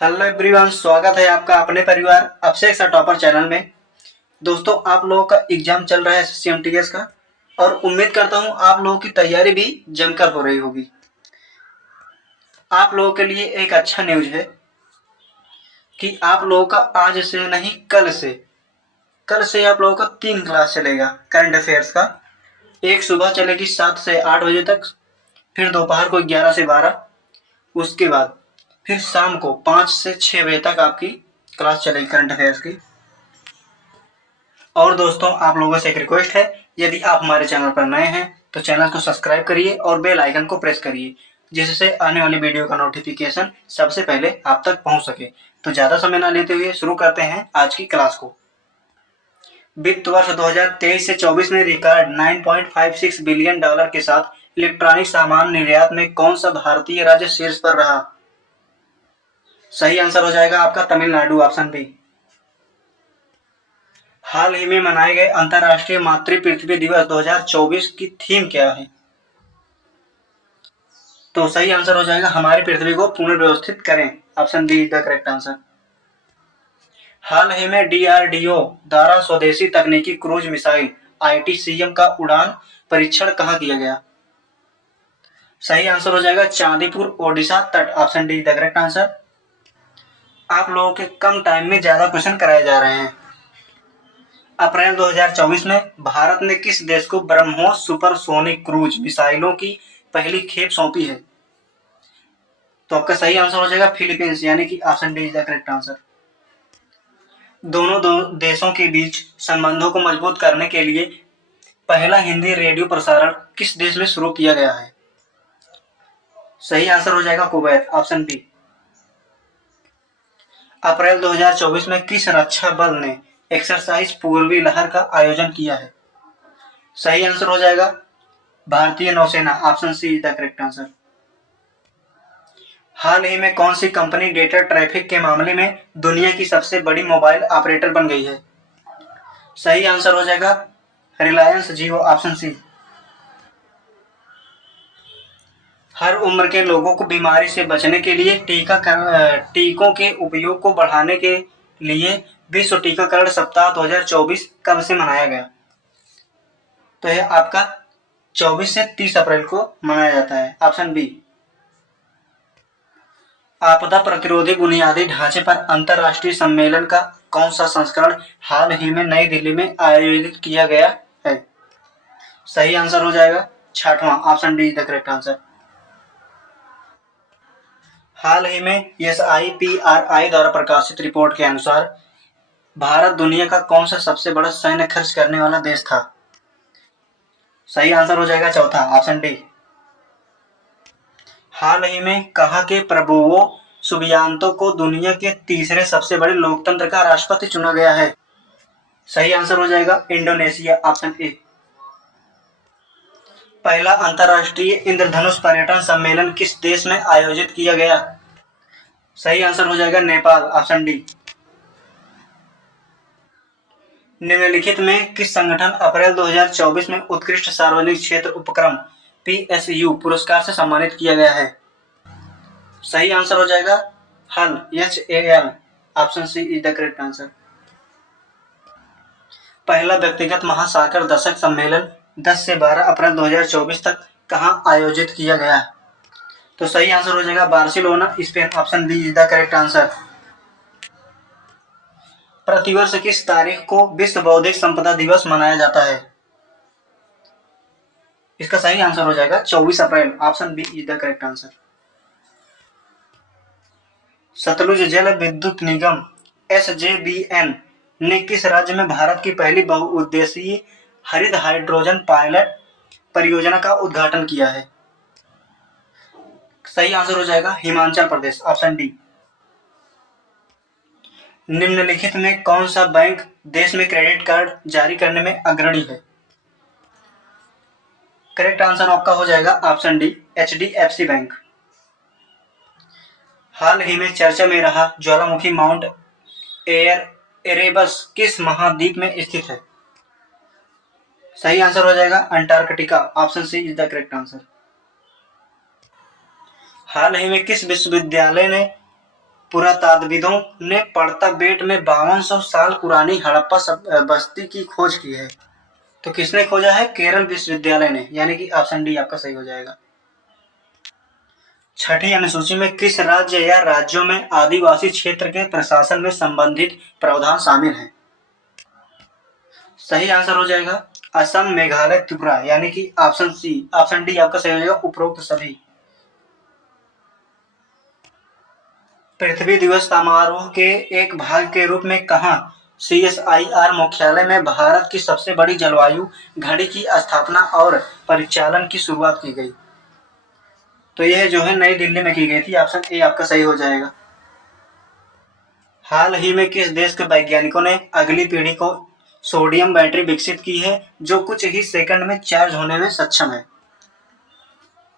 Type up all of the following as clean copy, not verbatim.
Hello everyone, स्वागत है आपका अपने परिवार अभिषेक सा टॉपर चैनल में। दोस्तों, आप लोगों का एग्जाम चल रहा है CMTS का और उम्मीद करता हूं आप लोगों की तैयारी भी जमकर हो रही होगी। आप लोगों के लिए एक अच्छा न्यूज है कि आप लोगों का आज से नहीं कल से आप लोगों का 3 क्लास चलेगा करंट अफेयर्स का। एक सुबह चलेगी 7 से 8 बजे तक, फिर दोपहर को 11 से 12, उसके बाद फिर शाम को 5 से 6 बजे तक आपकी क्लास चलेगी करंट अफेयर्स की। और दोस्तों, आप लोगों से एक रिक्वेस्ट है, यदि आप हमारे चैनल पर नए हैं तो चैनल को सब्सक्राइब करिए और बेल आइकन को प्रेस करिए, जिससे आने वाली वीडियो का नोटिफिकेशन सबसे पहले आप तक पहुंच सके। तो ज्यादा समय ना लेते हुए शुरू करते हैं आज की क्लास को। वित्त वर्ष 2023 से 24 में रिकॉर्ड $9.56 बिलियन के साथ इलेक्ट्रॉनिक सामान निर्यात में कौन सा भारतीय राज्य शीर्ष पर रहा? सही आंसर हो जाएगा आपका तमिलनाडु, ऑप्शन बी। हाल ही में मनाए गए अंतर्राष्ट्रीय मातृ पृथ्वी दिवस 2024 की थीम क्या है? तो सही आंसर हो जाएगा हमारी पृथ्वी को पुनर्व्यवस्थित करें, option B is the correct answer. हाल ही में DRDO द्वारा स्वदेशी तकनीकी क्रूज मिसाइल ITCM का उड़ान परीक्षण कहाँ किया गया? सही आंसर हो जाएगा चांदीपुर, ओडिशा तट, option D the correct answer. आप लोगों के कम टाइम में ज्यादा क्वेश्चन कराए जा रहे हैं। अप्रैल 2024 में भारत ने किस देश को ब्रह्मोस सुपरसोनिक क्रूज मिसाइलों की पहली खेप सौंपी है? तो आपका सही आंसर हो जाएगा फिलीपींस, यानी कि option D is the correct answer. दोनों देशों के बीच संबंधों को मजबूत करने के लिए पहला हिंदी रेडियो प्रसारण किस देश में शुरू किया गया है? सही आंसर हो जाएगा कुवैत, ऑप्शन बी। अप्रैल 2024 में किस रक्षा बल ने एक्सरसाइज पूर्वी लहर का आयोजन किया है? सही आंसर हो जाएगा भारतीय नौसेना, option C is the correct answer. हाल ही में कौन सी कंपनी डेटा ट्रैफिक के मामले में दुनिया की सबसे बड़ी मोबाइल ऑपरेटर बन गई है? सही आंसर हो जाएगा रिलायंस जियो, ऑप्शन सी। हर उम्र के लोगों को बीमारी से बचने के लिए टीकों के उपयोग को बढ़ाने के लिए विश्व टीकाकरण सप्ताह 2024 कब से मनाया गया? तो यह आपका 24 से 30 अप्रैल को मनाया जाता है, ऑप्शन बी। आपदा प्रतिरोधी बुनियादी ढांचे पर अंतर्राष्ट्रीय सम्मेलन का कौन सा संस्करण हाल ही में नई दिल्ली में आयोजित किया गया है? सही आंसर हो जाएगा 6वां, option D the correct answer. हाल ही में SIPRI द्वारा प्रकाशित रिपोर्ट के अनुसार भारत दुनिया का कौन सा सबसे बड़ा सैन्य खर्च करने वाला देश था? सही आंसर हो जाएगा 4था, ऑप्शन डी। हाल ही में कहा के प्रबोवो सुबियांतो को दुनिया के तीसरे सबसे बड़े लोकतंत्र का राष्ट्रपति चुना गया है? सही आंसर हो जाएगा इंडोनेशिया, ऑप्शन ए। पहला अंतर्राष्ट्रीय इंद्रधनुष पर्यटन सम्मेलन किस देश में आयोजित किया गया? सही आंसर हो जाएगा नेपाल, ऑप्शन डी। निम्नलिखित में किस संगठन अप्रैल 2024 में उत्कृष्ट सार्वजनिक क्षेत्र उपक्रम PSU पुरस्कार से सम्मानित किया गया है? सही आंसर हो जाएगा HAL, HAL, option C is the correct answer. पहला व्यक्तिगत महासागर दशक सम्मेलन 10 से 12 अप्रैल 2024 तक कहां आयोजित किया गया? तो सही आंसर हो जाएगा Barcelona, Spain, option B is the correct answer. प्रतिवर्ष किस तारीख को विश्व बौद्धिक संपदा दिवस मनाया जाता है? इसका सही आंसर हो जाएगा 24 अप्रैल, option B is the correct answer. Satluj Jal Vidyut Nigam SJVN ने किस राज्य में भारत की पहली बहुउद्देशीय हरित हाइड्रोजन पायलट परियोजना का उद्घाटन किया है? सही आंसर हो जाएगा हिमाचल प्रदेश, ऑप्शन डी। निम्नलिखित में कौन सा बैंक देश में क्रेडिट कार्ड जारी करने में अग्रणी है? करेक्ट आंसर आपका हो जाएगा ऑप्शन डी, HDFC बैंक। हाल ही में चर्चा में रहा ज्वालामुखी माउंट एरेबस किस महाद्वीप में स्थित है? सही आंसर हो जाएगा Antarctica, option C is the correct answer. हाल ही में किस विश्वविद्यालय ने पुरातात्विदों ने पड़ता बेट में 5200 साल पुरानी हड़प्पा बस्ती की खोज की है। तो किसने खोजा है? केरल विश्वविद्यालय ने, यानी कि ऑप्शन डी आपका सही हो जाएगा। छठी अनुसूची में किस राज्य या राज्यों में आदिवासी क्षेत्र के प्रशासन में संबंधित प्रावधान शामिल हैं? सही आंसर हो जाएगा असम, मेघालय, त्रिपुरा, यानी कि ऑप्शन सी, ऑप्शन डी आपका सही हो जाएगा, उपरोक्त सभी। पृथ्वी दिवस समारोह के एक भाग के रूप में कहां CSIR मुख्यालय में भारत की सबसे बड़ी जलवायु घड़ी की स्थापना और परिचालन की शुरुआत की गई? तो यह जो है नई दिल्ली में की गई थी। ऑप्शन ए आपका सही हो जाएगा। हाल ही में किस देश के वैज्ञानिकों ने अगली पीढ़ी को सोडियम बैटरी विकसित की है जो कुछ ही सेकंड में चार्ज होने में सक्षम है?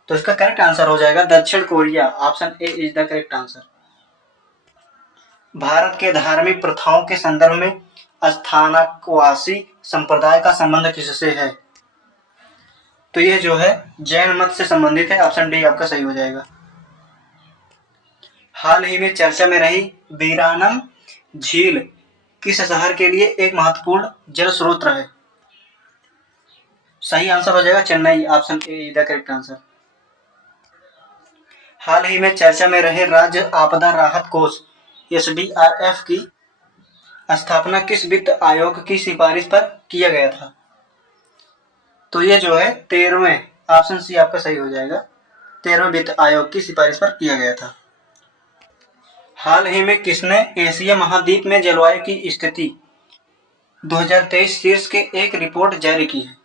तो इसका करेक्ट आंसर हो जाएगा दक्षिण Korea. Option A is the correct answer. Bharat के धार्मिक प्रथाओं के संदर्भ में स्थानकवासी संप्रदाय का संबंध किससे है? तो यह जो है जैन मत से संबंधित है। ऑप्शन डी आपका सही हो जाएगा। हाल ही में चर्चा में रही वीरानम झील किस शहर के लिए एक महत्वपूर्ण जल स्रोत है? सही आंसर हो जाएगा Chennai. Option A is the correct answer. हाल ही में चर्चा में रहे राज्य आपदा राहत कोष SDRF की स्थापना किस वित्त आयोग की सिफारिश पर किया गया था? तो ये जो है 13वें, ऑप्शन सी आपका सही हो जाएगा, 13वें वित्त आयोग की सिफारिश पर किया गया था। हाल ही में किसने एशिया महाद्वीप में जलवायु की स्थिति 2023 शीर्ष के एक रिपोर्ट जारी की है?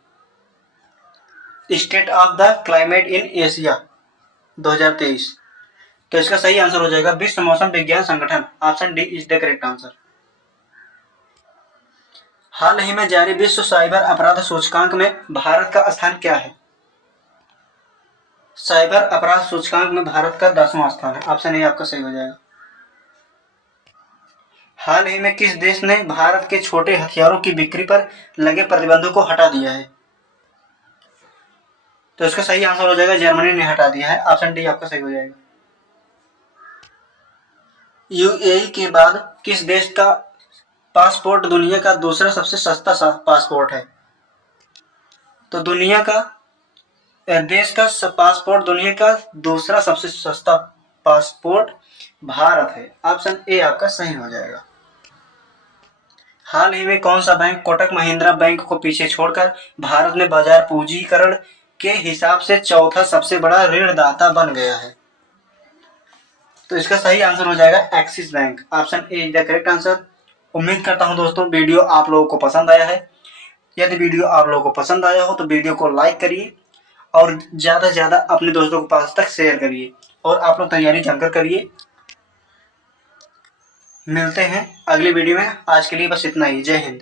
State of the climate in Asia 2023। तो इसका सही आंसर हो जाएगा विश्व मौसम विज्ञान संगठन। Option D is the correct answer. हाल ही में जारी विश्व साइबर अपराध सूचकांक में भारत का स्थान क्या है? साइबर अपराध सूचकांक में भारत का 10वां स्थान है। ऑप्शन ए आपका सही हो जाएगा। हाल ही में किस देश ने भारत के छोटे हथियारों की बिक्री पर लगे प्रतिबंधों को हटा दिया है? तो इसका सही आंसर हो जाएगा जर्मनी ने हटा दिया है। ऑप्शन डी आपका सही हो जाएगा। UAE के बाद किस देश का पासपोर्ट दुनिया का दूसरा सबसे सस्ता पासपोर्ट है? तो दुनिया का देश का पासपोर्ट दुनिया का दूसरा सबसे सस्ता पासपोर्ट भारत है। ऑप्शन ए आपका सही हो जाएगा। हाल ही में कौन सा बैंक कोटक महिंद्रा बैंक को पीछे छोड़कर भारत में बाजार पूंजीकरण के हिसाब से चौथा सबसे बड़ा ऋणदाता बन गया है? तो इसका सही आंसर हो जाएगा axis bank. Option A is the correct answer. उम्मीद करता हूं दोस्तों वीडियो आप लोगों को पसंद आया है। यदि वीडियो आप लोगों को पसंद आया हो तो वीडियो को लाइक करिए और ज़्यादा से ज़्यादा अपने दोस्तों के पास तक शेयर करिए और आप लोग तैयारी जमकर करिए। मिलते हैं अगली वीडियो में। आज के लिए बस इतना ही। जय हिंद।